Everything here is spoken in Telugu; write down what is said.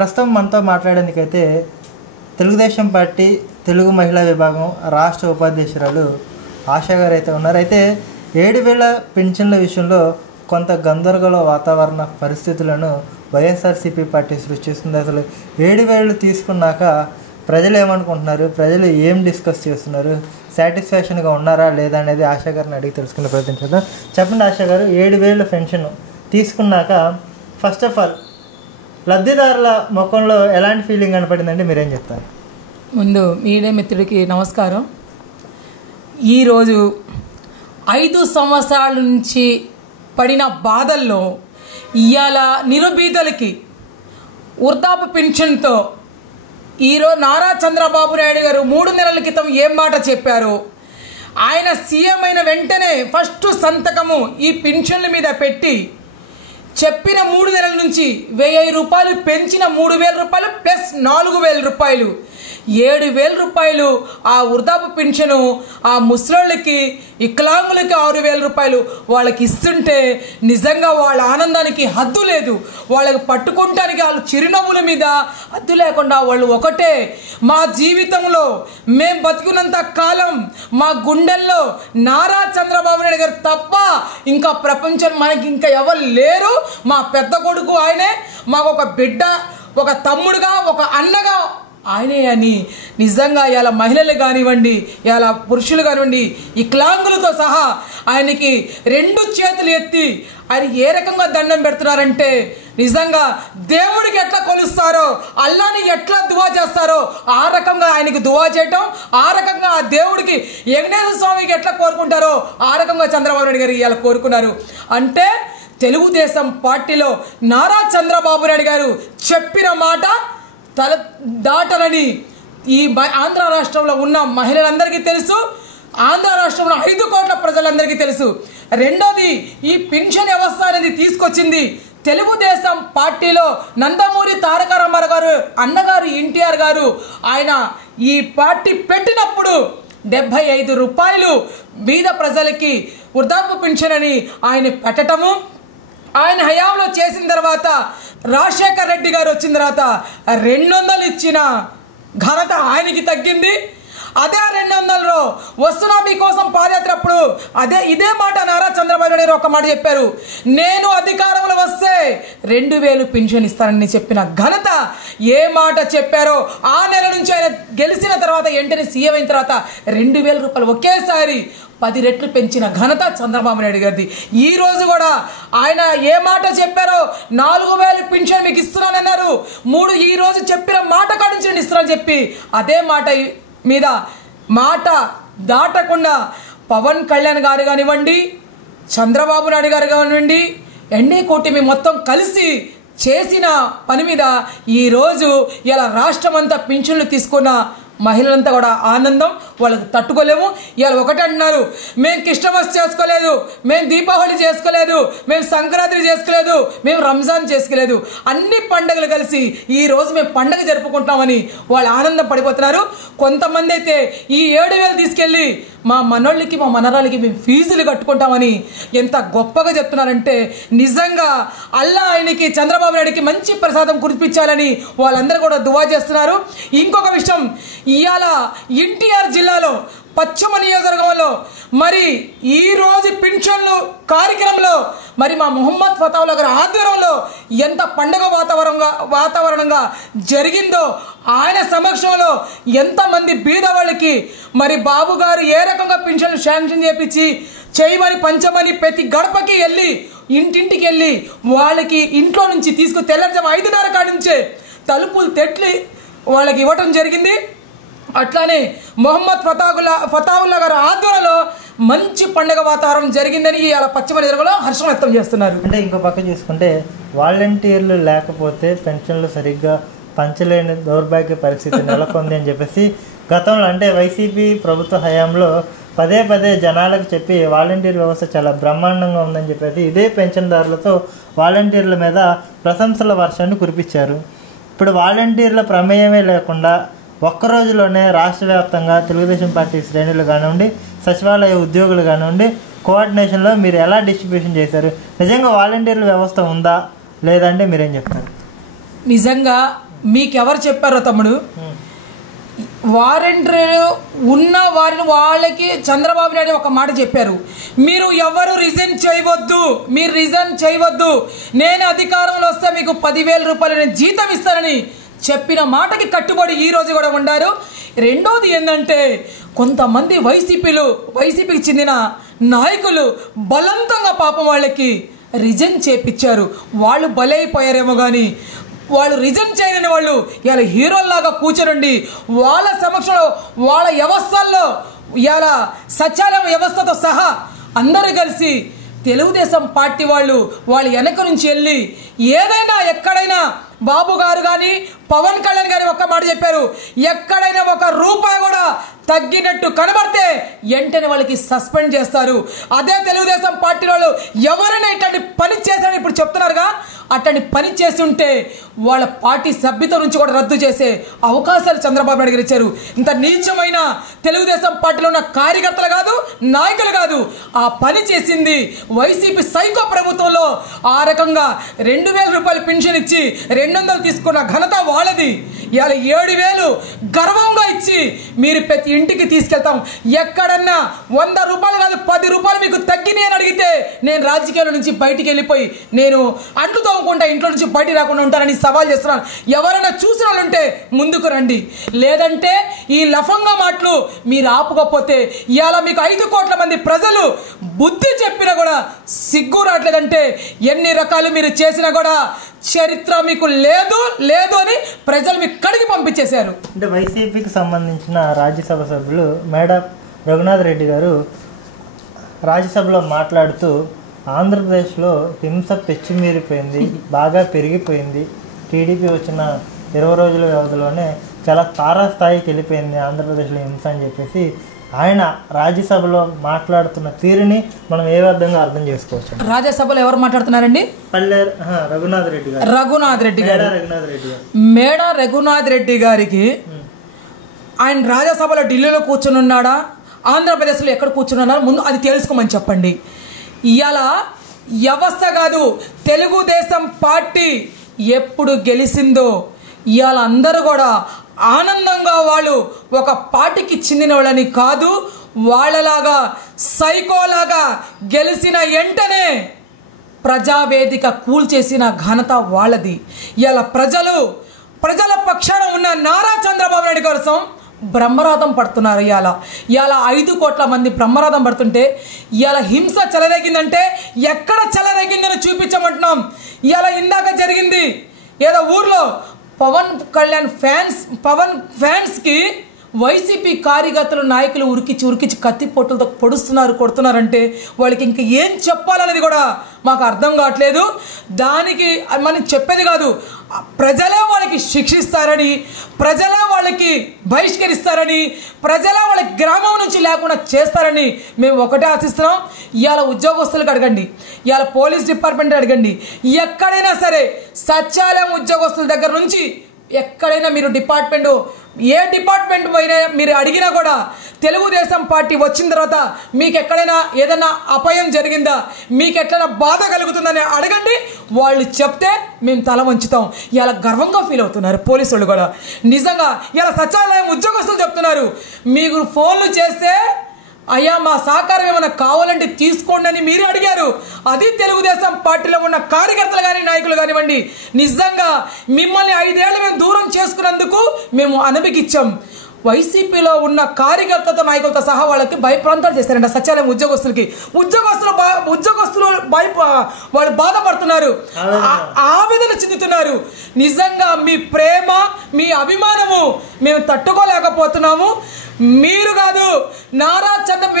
ప్రస్తుతం మనతో మాట్లాడేందుకైతే తెలుగుదేశం పార్టీ తెలుగు మహిళా విభాగం రాష్ట్ర ఉపాధ్యక్షురాలు ఆశా గారు అయితే ఉన్నారు. అయితే 7,000 పెన్షన్ల విషయంలో కొంత గందరగోళ వాతావరణ పరిస్థితులను వైఎస్ఆర్సీపీ పార్టీ సృష్టిస్తుంది. అసలు 7,000 తీసుకున్నాక ప్రజలు ఏమనుకుంటున్నారు, ప్రజలు ఏం డిస్కస్ చేస్తున్నారు, సాటిస్ఫాక్షన్గా ఉన్నారా లేదా అనేది ఆశా గారిని అడిగి తెలుసుకునే ప్రయత్నం చేద్దాం. చెప్పండి ఆశా గారు, 7,000 పెన్షన్ తీసుకున్నాక ఫస్ట్ ఆఫ్ ఆల్ లబ్ధిదారుల ముఖంలో ఎలాంటి ఫీలింగ్ కనపడిందంటే మీరేం చెప్తారు? ముందు మీడియా మిత్రుడికి నమస్కారం. ఈరోజు 5 సంవత్సరాల నుంచి పడిన బాధల్లో ఇవాళ నిరుపేదలకి వృద్ధాప్య పెన్షన్తో ఈరోజు నారా చంద్రబాబు నాయుడు గారు 3 నెలల క్రితం ఏం మాట చెప్పారో, ఆయన సీఎం అయిన వెంటనే ఫస్ట్ సంతకము ఈ పెన్షన్ల మీద పెట్టి చెప్పిన 3 నెలల నుంచి 1,000 రూపాయలు పెంచిన 3,000 రూపాయలు ప్లస్ 4,000 రూపాయలు 7,000 రూపాయలు ఆ వృద్ధాప్య పెన్షను ఆ ముసలోళ్ళకి వికలాంగులకి 6,000 రూపాయలు వాళ్ళకి ఇస్తుంటే నిజంగా వాళ్ళ ఆనందానికి హద్దు లేదు. వాళ్ళకి పట్టుకుంటానికి వాళ్ళ చిరునవ్వుల మీద హద్దు లేకుండా వాళ్ళు ఒకటే, మా జీవితంలో మేము బతికినంత కాలం మా గుండెల్లో నారా చంద్రబాబు నాయుడు గారు తప్ప ఇంకా ప్రపంచం మనకి ఇంకా ఎవరు లేరు, మా పెద్ద కొడుకు ఆయనే, మాకు ఒక బిడ్డ, ఒక తమ్ముడుగా, ఒక అన్నగా ఆయనే అని నిజంగా ఇలా మహిళలు కానివ్వండి, ఇలా పురుషులు కానివ్వండి, వికలాంగులతో సహా ఆయనకి 2 చేతులు ఎత్తి ఆయన ఏ రకంగా దండం పెడుతున్నారంటే నిజంగా దేవుడికి ఎట్లా కొలుస్తారో, అల్లాని ఎట్లా దువా చేస్తారో ఆ రకంగా ఆయనకి దువా చేయటం, ఆ రకంగా ఆ దేవుడికి వెంకటేశ్వర స్వామికి ఎట్లా కోరుకుంటారో ఆ రకంగా చంద్రబాబు నాయుడు గారు ఇలా కోరుకున్నారు. అంటే తెలుగుదేశం పార్టీలో నారా చంద్రబాబు నాయుడు గారు చెప్పిన మాట తల దాటరని ఈ ఆంధ్ర రాష్ట్రంలో ఉన్న మహిళలందరికీ తెలుసు, ఆంధ్ర రాష్ట్రంలో 5 కోట్ల ప్రజలందరికీ తెలుసు. రెండోది, ఈ పెన్షన్ వ్యవస్థ అనేది తీసుకొచ్చింది తెలుగుదేశం పార్టీలో నందమూరి తారక రామారావు గారు అన్నగారు ఎన్టీఆర్ గారు. ఆయన ఈ పార్టీ పెట్టినప్పుడు 75 రూపాయలు బీద ప్రజలకి వృద్ధాప్య పెన్షన్ అని ఆయన పెట్టటము, ఆయన హయాంలో చేసిన తర్వాత రాజశేఖర్ రెడ్డి గారు వచ్చిన తర్వాత 200 ఇచ్చిన ఘనత ఆయనకి తగ్గింది. అదే 200లో వస్తున్నా మీకోసం పాదయాత్రప్పుడు ఇదే మాట నారా చంద్రబాబు నాయుడు ఒక మాట చెప్పారు, నేను అధికారంలో వస్తే 2,000 పెన్షన్ ఇస్తానని చెప్పిన ఘనత. ఏ మాట చెప్పారో ఆ నెల నుంచి ఆయన గెలిచిన తర్వాత వెంటనే సీఎం అయిన తర్వాత 2,000 రూపాయలు ఒకేసారి 10 రెట్లు పెంచిన ఘనత చంద్రబాబు నాయుడు గారిది. ఈ రోజు కూడా ఆయన ఏ మాట చెప్పారో 4,000 పెన్షన్ మీకు ఇస్తున్నానన్నారు, 3 ఈ రోజు చెప్పిన మాట కాడించి ఇస్తున్నానని చెప్పి అదే మాట మీద మాట దాటకుండా పవన్ కళ్యాణ్ గారు కానివ్వండి, చంద్రబాబు నాయుడు గారు కానివ్వండి, ఎన్డీఏ కూటమి మొత్తం కలిసి చేసిన పని మీద ఈరోజు ఇలా రాష్ట్రం అంతా పింఛన్లు తీసుకున్న మహిళలంతా కూడా ఆనందం వాళ్ళకి తట్టుకోలేము. ఇవాళ ఒకటి అంటున్నారు, మేము క్రిస్టమస్ చేసుకోలేదు, మేము దీపావళి చేసుకోలేదు, మేము సంక్రాంతి చేసుకోలేదు, మేము రంజాన్ చేసుకోలేదు, అన్ని పండుగలు కలిసి ఈరోజు మేము పండుగ జరుపుకుంటామని వాళ్ళు ఆనందం పడిపోతున్నారు. కొంతమంది అయితే ఈ 7,000 తీసుకెళ్ళి మా మనోళ్ళకి మా మనరాలకి మేము ఫీజులు కట్టుకుంటామని ఎంత గొప్పగా చెప్తున్నారంటే నిజంగా అల్లా ఆయనకి చంద్రబాబు నాయుడికి మంచి ప్రసాదం కురిపించాలని వాళ్ళందరూ కూడా దువా చేస్తున్నారు. ఇంకొక విషయం, ఇవాళ ఎన్టీఆర్ జిల్లాలో పశ్చిమ నియోజకవర్గంలో మరి ఈరోజు పింఛన్లు కార్యక్రమంలో మరి మా మొహమ్మద్ ఫతావుల్లా గారి ఆధ్వర్యంలో ఎంత పండుగ వాతావరణంగా జరిగిందో, ఆయన సమక్షంలో ఎంతమంది బీద వాళ్ళకి మరి బాబు గారు ఏ రకంగా పింఛన్లు శాంక్షన్ చేపించి చేయమని పంచమని ప్రతి గడపకి వెళ్ళి ఇంటింటికి వెళ్ళి వాళ్ళకి ఇంట్లో నుంచి తెల్లజాము 5:30 కాడి నుంచే తలుపులు తెట్లు వాళ్ళకి ఇవ్వటం జరిగింది. అట్లానే మొహమ్మద్ ఫతావుల్లా గారి ఆధ్వర్యంలో మంచి పండుగ వాతావరణం జరిగిందని ఇలా పశ్చిమ నియోజకవర్గంలో హర్షం వ్యక్తం చేస్తున్నారు. అంటే ఇంకో పక్క చూసుకుంటే వాలంటీర్లు లేకపోతే పెన్షన్లు సరిగ్గా పంచలేని దౌర్భాగ్య పరిస్థితి నెలకొంది అని చెప్పేసి గతంలో అంటే వైసీపీ ప్రభుత్వ హయాంలో పదే జనాలకు చెప్పి వాలంటీర్ వ్యవస్థ చాలా బ్రహ్మాండంగా ఉందని చెప్పేసి ఇదే పెన్షన్దారులతో వాలంటీర్ల మీద ప్రశంసల వర్షాన్ని కురిపించారు. ఇప్పుడు వాలంటీర్ల ప్రమేయమే లేకుండా ఒక్కరోజులోనే రాష్ట్ర వ్యాప్తంగా తెలుగుదేశం పార్టీ శ్రేణులు కానివ్వండి, సచివాలయ ఉద్యోగులు కానివ్వండి, కోఆర్డినేషన్లో మీరు ఎలా డిస్ట్రిబ్యూషన్ చేశారు? నిజంగా వాలంటీర్ల వ్యవస్థ ఉందా లేదంటే మీరేం చెప్తారు? నిజంగా మీకెవరు చెప్పారో తమ్ముడు? వారంటీలు ఉన్న వారిని వాళ్ళకి చంద్రబాబు నాయుడు ఒక మాట చెప్పారు, మీరు ఎవరు రిజైన్ చేయవద్దు, మీరు రిజైన్ చేయవద్దు, నేను అధికారంలో వస్తే మీకు 10,000 రూపాయలు నేను జీతం ఇస్తానని చెప్పిన మాటకి కట్టుబడి ఈ రోజు కూడా ఉండారు. రెండోది ఏంటంటే కొంతమంది వైసీపీకి చెందిన నాయకులు బలవంతంగా పాపం వాళ్ళకి రిజైన్ చేపించారు. వాళ్ళు బలైపోయారేమో కానీ వాళ్ళు రిజైన్ చేయని వాళ్ళు ఇలా హీరోల్లాగా కూర్చోనండి వాళ్ళ సమక్షంలో వాళ్ళ వ్యవస్థల్లో ఇలా సచివాలయ వ్యవస్థతో సహా అందరూ కలిసి తెలుగుదేశం పార్టీ వాళ్ళు వెనక నుంచి వెళ్ళి ఏదైనా ఎక్కడైనా బాబు గారు కానీ పవన్ కళ్యాణ్ గారు ఒక్క మాట చెప్పారు, ఎక్కడైనా 1 రూపాయి కూడా తగ్గినట్టు కనబడితే వెంటనే వాళ్ళకి సస్పెండ్ చేస్తారు. అదే తెలుగుదేశం పార్టీ వాళ్ళు ఎవరైనా ఇట్లాంటి పని చేశారని ఇప్పుడు చెప్తున్నారుగా, అట్లాంటి పని చేసి ఉంటే వాళ్ళ పార్టీ సభ్యత్వం నుంచి కూడా రద్దు చేసే అవకాశాలు చంద్రబాబు నాయుడు గారు ఇచ్చారు. ఇంత నీచమైన తెలుగుదేశం పార్టీలో ఉన్న కార్యకర్తలు కాదు, నాయకులు కాదు, ఆ పని చేసింది వైసీపీ సైకో ప్రభుత్వంలో. ఆ రకంగా 2,000 రూపాయలు పెన్షన్ ఇచ్చి 200 తీసుకున్న ఘనత వాళ్ళది. ఇవాళ 7,000 గర్వంగా ఇచ్చి మీరు ప్రతి ఇంటికి తీసుకెళ్తాం, ఎక్కడన్నా 100 రూపాయలు కాదు 10 రూపాయలు మీకు తగ్గినాయి అని అడిగితే నేను రాజకీయాల నుంచి బయటికి వెళ్ళిపోయి నేను అంట్లు తోముకుంటా, ఇంట్లో నుంచి బయటికి రాకుండా ఉంటానని సవాల్ చేస్తున్నాను. ఎవరైనా చూసిన వాళ్ళు ఉంటే ముందుకు రండి, లేదంటే ఈ లఫంగా మాటలు మీరు ఆపుకోకపోతే ఇవాళ మీకు 5 కోట్ల మంది ప్రజలు బుద్ధి చెప్పినా కూడా సిగ్గు రావట్లేదంటే ఎన్ని రకాలు మీరు చేసినా కూడా చరిత్ర మీకు లేదు అని ప్రజలు మీకు కడిగి పంపించేశారు. అంటే వైసీపీకి సంబంధించిన రాజ్యసభ సభ్యులు మేడ రఘునాథ్ రెడ్డి గారు రాజ్యసభలో మాట్లాడుతూ ఆంధ్రప్రదేశ్లో హింస పెచ్చిమీరిపోయింది, బాగా పెరిగిపోయింది, టీడీపీ వచ్చిన 20 రోజుల వ్యవధిలోనే చాలా తారాస్థాయికి వెళ్ళిపోయింది ఆంధ్రప్రదేశ్లో హింస అని చెప్పేసి ఆయన రాజ్యసభలో మాట్లాడుతున్న తీరుని మనం ఏ విధంగా అర్థం చేసుకోవచ్చు? రాజ్యసభలో ఎవరు మాట్లాడుతున్నారండి? రఘునాథ్ రెడ్డి గారు మేడ రఘునాథ్ రెడ్డి గారికి ఆయన రాజ్యసభలో ఢిల్లీలో కూర్చుని ఉన్నాడా, ఆంధ్రప్రదేశ్లో ఎక్కడ కూర్చుని ఉన్నారో ముందు అది తెలుసుకోమని చెప్పండి. ఇవాళ వ్యవస్థ కాదు, తెలుగుదేశం పార్టీ ఎప్పుడు గెలిచిందో ఇవాళ అందరూ కూడా ఆనందంగా వాళ్ళు ఒక పార్టీకి చెందిన వాళ్ళని కాదు, వాళ్ళలాగా సైకోలాగా గెలిచిన వెంటనే ప్రజావేదిక కూల్చేసిన ఘనత వాళ్ళది. ఇలా ప్రజల పక్షాన ఉన్న నారా చంద్రబాబు నాయుడు కోసం బ్రహ్మరథం పడుతున్నారు. ఇవాళ 5 కోట్ల మంది బ్రహ్మరథం పడుతుంటే ఇవాళ హింస చెలరేగిందంటే ఎక్కడ చెలరేగిందని చూపించమంటున్నాం. ఇవాళ ఇందాక జరిగింది ఏదో ఊర్లో పవన్ ఫ్యాన్స్కి వైసీపీ కార్యకర్తలు నాయకులు ఉరికించి కత్తిపోటులతో పొడుస్తున్నారు, కొడుతున్నారంటే వాళ్ళకి ఇంకా ఏం చెప్పాలనేది కూడా మాకు అర్థం కావట్లేదు. దానికి మనం చెప్పేది కాదు, ప్రజలే వాళ్ళకి శిక్షిస్తారని, ప్రజలే వాళ్ళకి బహిష్కరిస్తారని, ప్రజలే వాళ్ళకి గ్రామం నుంచి లేకుండా చేస్తారని మేము ఒకటే ఆశిస్తున్నాం. ఇవాళ ఉద్యోగస్తులకు అడగండి, ఇవాళ పోలీస్ డిపార్ట్మెంట్ అడగండి, ఎక్కడైనా సరే సచివాలయం ఉద్యోగస్తుల దగ్గర నుంచి ఎక్కడైనా మీరు ఏ డిపార్ట్మెంట్ పైన మీరు అడిగినా కూడా తెలుగుదేశం పార్టీ వచ్చిన తర్వాత మీకు ఎక్కడైనా ఏదైనా అపాయం జరిగిందా, మీకు ఎట్లైనా బాధ కలుగుతుందని అడగండి, వాళ్ళు చెప్తే మేము తల వంచుతాం. ఇలా గర్వంగా ఫీల్ అవుతున్నారు పోలీసు వాళ్ళు కూడా. నిజంగా ఇలా సచివాలయం ఉద్యోగస్తులు చెప్తున్నారు, మీకు ఫోన్లు చేస్తే అయ్యా మా సహకారం ఏమైనా కావాలంటే తీసుకోండి అని మీరు అడిగారు. అది తెలుగుదేశం పార్టీలో ఉన్న కార్యకర్తలు కానీ నాయకులు కానివ్వండి, నిజంగా మిమ్మల్ని 5 ఏళ్ళు మేము దూరం చేసుకున్నందుకు మేము అనుభవించాం. వైసీపీలో ఉన్న కార్యకర్తలతో నాయకులతో సహా వాళ్ళకి భయప్రాంతాలు చేశారంట సచివాలయం ఉద్యోగస్తులు వాళ్ళు బాధపడుతున్నారు, ఆవేదన చెందుతున్నారు. నిజంగా మీ ప్రేమ మీ అభిమానము మేము తట్టుకోలేకపోతున్నాము. మీరు కాదు నారా చంద్రబాబు